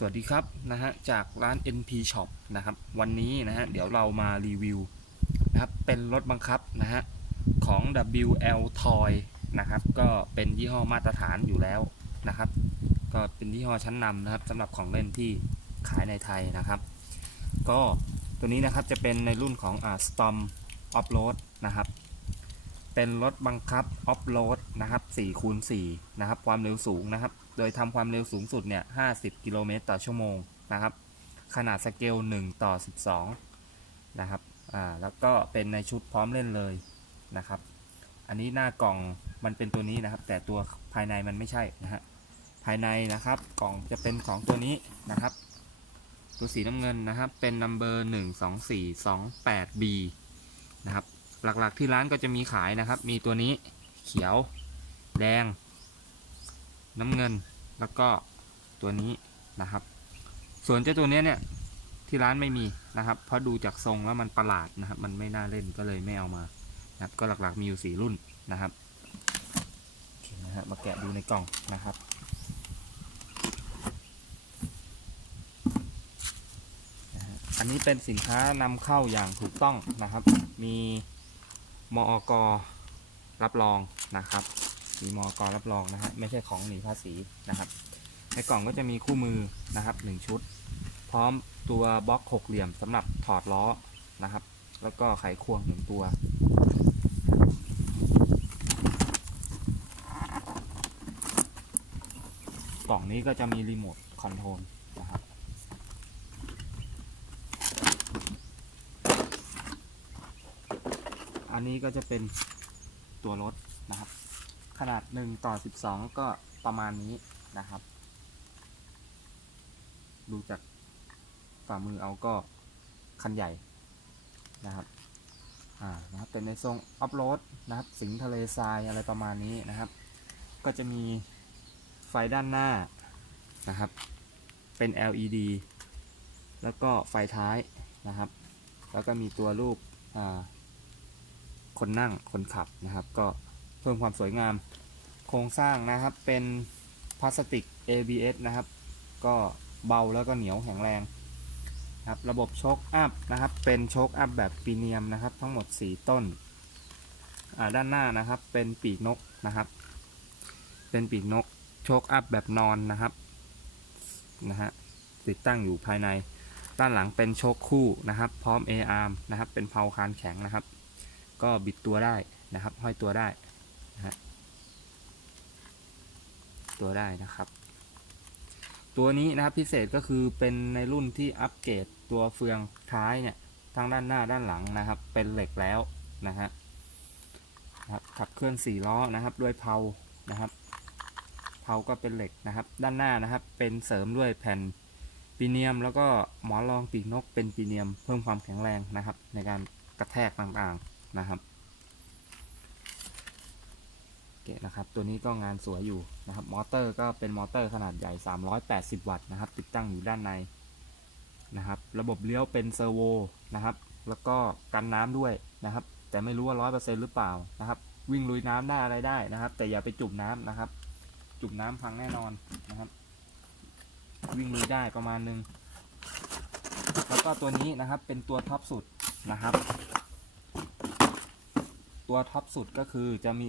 สวัสดีครับนะฮะจากร้าน NP Shop นะครับวันนี้นะฮะเดี๋ยวเรามารีวิวนะครับเป็นรถบังคับนะฮะของ WL Toy นะครับก็เป็นยี่ห้อมาตรฐานอยู่แล้วนะครับ ก็เป็นยี่ห้อชั้นนำนะครับสำหรับของเล่นที่ขายในไทยนะครับ ก็ตัวนี้นะครับจะเป็นในรุ่นของอ่า Storm Offroad นะครับเป็นรถบังคับออฟโรดนะครับ4คูณ4นะครับความเร็วสูงนะครับ โดยทำความเร็วสูงสุดเนี่ย 50 กิโลเมตรต่อชั่วโมงนะครับ ขนาดสเกล 1 ต่อ 12 นะครับ อ่า แล้วก็เป็นในชุดพร้อมเล่นเลยนะครับ อันนี้หน้ากล่องมันเป็นตัวนี้นะครับ แต่ตัวภายในมันไม่ใช่นะฮะ ภายในนะครับกล่องจะเป็นของตัวนี้นะครับ ตัวสีน้ำเงินนะครับ เป็น number 1 2 4 2 8 B นะครับ หลักๆที่ร้านก็จะมีขายนะครับ มีตัวนี้เขียว แดงน้ำเงิน แล้วก็ตัวนี้นะครับ ส่วนเจ้าตัวเนี้ยเนี่ยที่ร้านไม่มีนะครับ เพราะดูจากทรงแล้วมันประหลาดนะครับ มันไม่น่าเล่นก็เลยไม่เอามานะครับ ก็หลักๆมีอยู่สี่รุ่นนะครับโอเคนะฮะมาแกะดูในกล่องนะครับอันนี้เป็นสินค้านำเข้าอย่างถูกต้องนะครับ มีมอกรับรองนะครับ มีมอกรับรองนะฮะไม่ใช่ของหนีภาษีนะครับในกล่องก็จะมีคู่มือนะครับหนึ่งชุด พร้อมตัวบล็อกหกเหลี่ยมสำหรับถอดล้อนะครับ แล้วก็ไขควงหนึ่งตัว กล่องนี้ก็จะมีรีโมทคอนโทรลนะครับอันนี้ก็จะเป็นตัวรถนะครับ ขนาด 1 ต่อ 12 ก็ประมาณนี้นะครับ ดูจากฝ่ามือเอาก็คันใหญ่นะครับอ่านะครับเป็นในทรงออฟโรดนะครับ สิงทะเลทรายอะไรประมาณนี้นะครับ ก็จะมีไฟด้านหน้านะครับ เป็น LED แล้วก็ไฟท้ายนะครับ แล้วก็มีตัวรูปอ่าคนนั่งคนขับนะครับ ก็ เพิ่มความสวยงาม โครงสร้างนะครับเป็นพลาสติก ABS นะครับ ก็เบาแล้วก็เหนียวแข็งแรงครับระบบโชคอัพนะครับ เป็นโชคอัพแบบปีเนียมนะครับ ทั้งหมด 4 ต้นด้านหน้านะครับเป็นปีกนกนะครับ เป็นปีกนกโชคอัพแบบนอนนะครับนะฮะติดตั้งอยู่ภายใน ด้านหลังเป็นโชคคู่นะครับ พร้อม A-arm นะครับ เป็นเพลาคานแข็งนะครับ ก็บิดตัวได้นะครับ ห้อยตัวได้ นะฮะตัวได้นะครับ ตัวนี้นะครับพิเศษก็คือเป็นในรุ่นที่อัปเกรดตัวเฟืองท้ายเนี่ยทั้งด้านหน้าด้านหลังนะครับ เป็นเหล็กแล้วนะฮะครับขับเคลื่อน4ล้อนะครับ ด้วยเพานะครับเพาก็เป็นเหล็กนะครับ ด้านหน้านะครับ เป็นเสริมด้วยแผ่นปีเนียม แล้วก็หมอนรองปีกนกเป็นปีเนียม เพิ่มความแข็งแรงนะครับ ในการกระแทกต่างๆนะครับ โอเคนะครับ ตัวนี้ก็งานสวยอยู่นะครับ มอเตอร์ก็เป็นมอเตอร์ขนาดใหญ่ 380 วัตต์นะครับ ติดตั้งอยู่ด้านในนะครับ ระบบเลี้ยวเป็นเซอร์โวนะครับ แล้วก็กันน้ำด้วยนะครับ แต่ไม่รู้ว่า100%หรือเปล่านะครับ วิ่งลุยน้ำได้อะไรได้นะครับ แต่อย่าไปจุ่มน้ำนะครับ จุ่มน้ำพังแน่นอนนะครับ วิ่งลุยได้ประมาณนึง แล้วก็ตัวนี้นะครับเป็นตัวท็อปสุดนะครับ ตัวท็อปสุดก็คือจะมี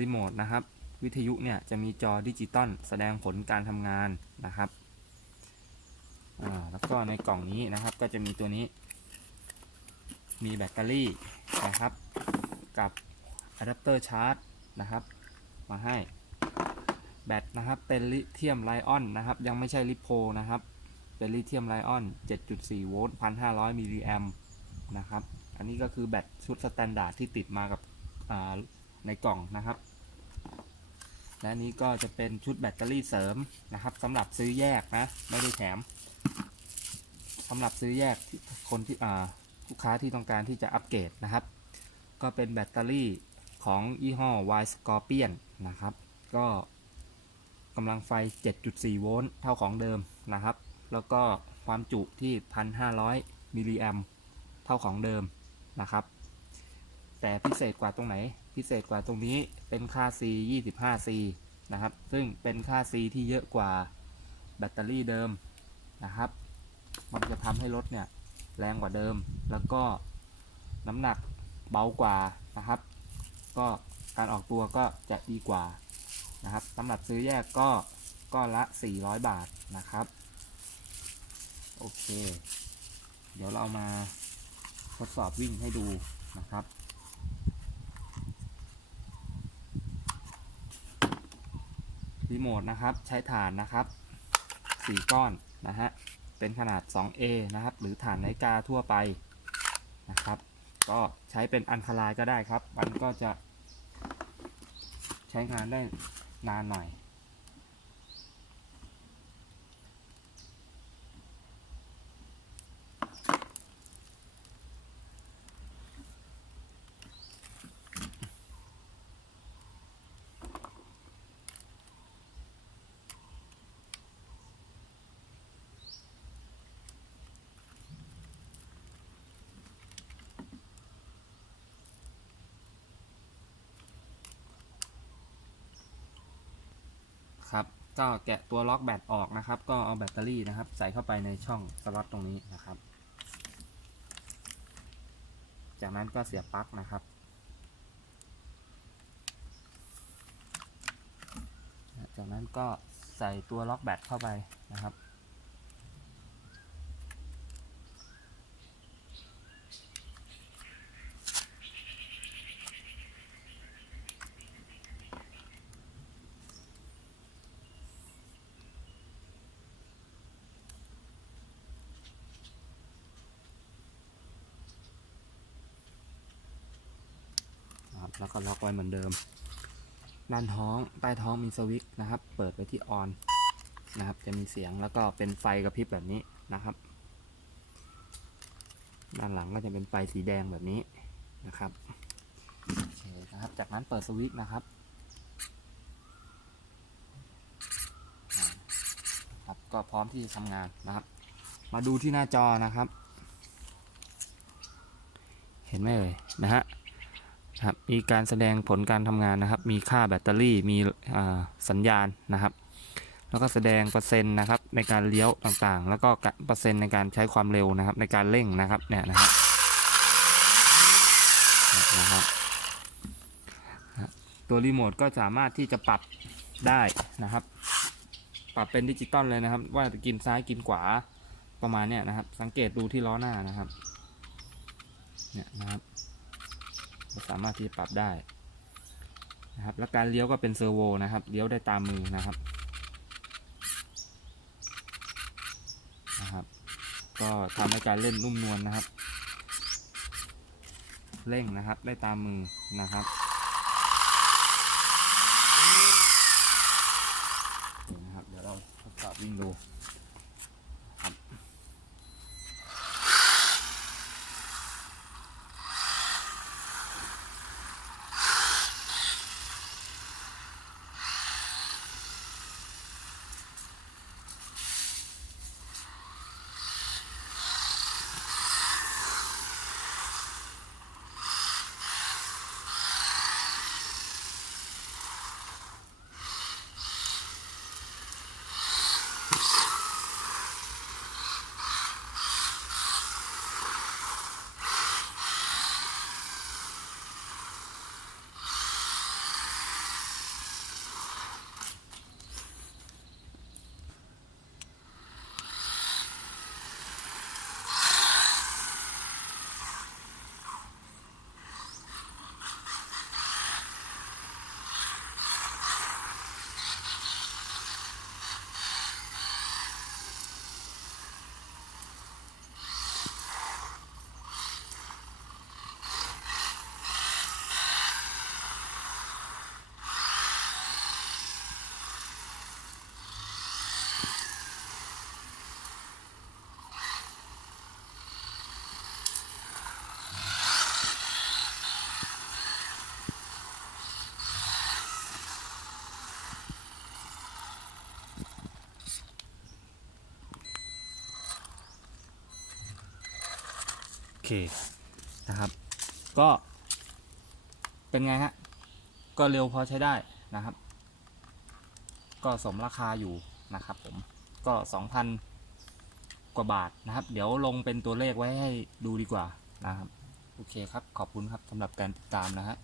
รีโมทนะครับ วิทยุเนี่ยจะมีจอดิจิตอลแสดงผลการทำงานนะครับแล้วก็ในกล่องนี้นะครับก็จะมีตัวนี้ มีแบตเตอรี่นะครับ กับอะแดปเตอร์ชาร์จนะครับ มาให้แบตนะครับเป็นลิเธียมไลออนนะครับ ยังไม่ใช่ลิโพนะครับ เป็นลิเธียมไลออน 7.4 โวลต์1,500 มิลลิแอมนะครับ อันนี้ก็คือแบตชุดสแตนดาร์ดที่ติดมากับอ่า ในกล่องนะครับ และนี้ก็จะเป็นชุดแบตเตอรี่เสริมนะครับสำหรับซื้อแยกนะ ไม่ได้แถมสำหรับซื้อแยกที่คนที่ลูกค้าที่ต้องการที่จะอัปเกรดนะครับ ก็เป็นแบตเตอรี่ของยี่ห้อ Y Scorpion นะครับ ก็กำลังไฟ 7.4 โวลต์เท่าของเดิมนะครับ แล้วก็ความจุที่ 1,500 มิลลิแอมเท่าของเดิมนะครับ แต่พิเศษกว่าตรงไหน พิเศษกว่าตรงนี้เป็นค่า C 25C นะครับ ซึ่งเป็นค่า C ที่เยอะกว่าแบตเตอรี่เดิมนะครับ มันจะทำให้รถเนี่ยแรงกว่าเดิม แล้วก็น้ำหนักเบากว่านะครับ ก็การออกตัวก็จะดีกว่านะครับสำหรับซื้อแยกก็ก็ละ 400 บาทนะครับ โอเค เดี๋ยวเรามาทดสอบวิ่งให้ดูนะครับ รีโมทนะครับ ใช้ฐานนะครับ 4 ก้อนนะฮะ เป็นขนาด 2A นะครับ หรือฐานนาฬิกาทั่วไปนะครับ ก็ใช้เป็นอันคลายก็ได้ครับ มันก็จะใช้งานได้นานหน่อย ครับ ก็แกะตัวล็อกแบตออกนะครับ ก็เอาแบตเตอรี่นะครับ ใส่เข้าไปในช่องสล็อตตรงนี้นะครับ จากนั้นก็เสียบปลั๊กนะครับ จากนั้นก็ใส่ตัวล็อกแบตเข้าไปนะครับ แล้วก็ล็อกไว้เหมือนเดิมด้านท้องใต้ท้องมีสวิตช์นะครับ เปิดไว้ที่ออนนะครับ จะมีเสียงแล้วก็เป็นไฟกระพริบแบบนี้นะครับ ด้านหลังก็จะเป็นไฟสีแดงแบบนี้นะครับโอเคนะครับ จากนั้นเปิดสวิตช์นะครับครับก็พร้อมที่จะทำงานนะครับ มาดูที่หน้าจอนะครับ เห็นไหมเอ่ยนะฮะ ครับมีการแสดงผลการทำงานนะครับ มีค่าแบตเตอรี่มีสัญญาณนะครับ แล้วก็แสดงเปอร์เซ็นต์นะครับในการเลี้ยวต่างๆ แล้วก็เปอร์เซ็นต์ในการใช้ความเร็วนะครับ ในการเร่งนะครับเนี่ยนะครับนะครับครับตัวรีโมทก็สามารถที่จะปรับได้นะครับ ปรับเป็นดิจิตอลเลยนะครับ ว่าจะกินซ้ายกินขวาประมาณเนี้ยนะครับ สังเกตดูที่ล้อหน้านะครับเนี่ยนะครับ สามารถที่จะปรับได้นะครับและการเลี้ยวก็เป็นเซอร์โวนะครับเลี้ยวได้ตามมือนะครับนะครับ ก็ทำให้การเล่นนุ่มนวลนะครับ เร่งนะครับได้ตามมือนะครับเดี๋ยวนะครับ เดี๋ยวเราทดสอบวิ่งดู นะครับ ก็เป็นไงฮะ ก็เร็วพอใช้ได้นะครับ ก็สมราคาอยู่นะครับผม ก็ 2,000 กว่าบาทนะครับ เดี๋ยวลงเป็นตัวเลขไว้ให้ดูดีกว่านะครับ โอเคครับ ขอบคุณครับสำหรับการติดตามนะฮะ